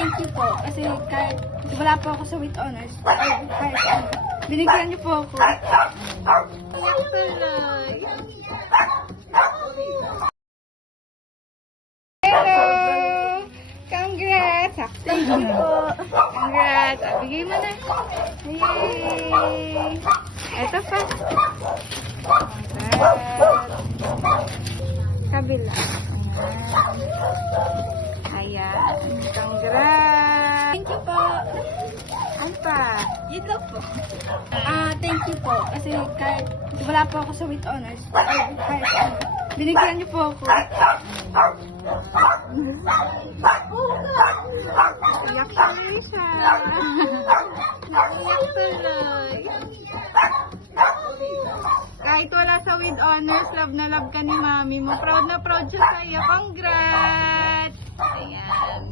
thank you po. Kasi kahit wala po ako sa with honors, kahit ano, binigyan niyo po ako. Iyak tuloy. Hello! Congrats! Thank you po. Congrats! Bigay mo na. Yay! Ito pa. Congrats. Kabila. Ayan. Congrats! Thank you po. Ano pa? Yun lang po. Thank you po. Kasi kahit wala po ako sa with honors, kahit ano, binigyan niyo po ako. Iyak tuloy siya. Iyak tuloy. Kahit wala sa with honors, love na love ka ni mami mo. Proud na proud siya sa'yo. Congrats! Ayan.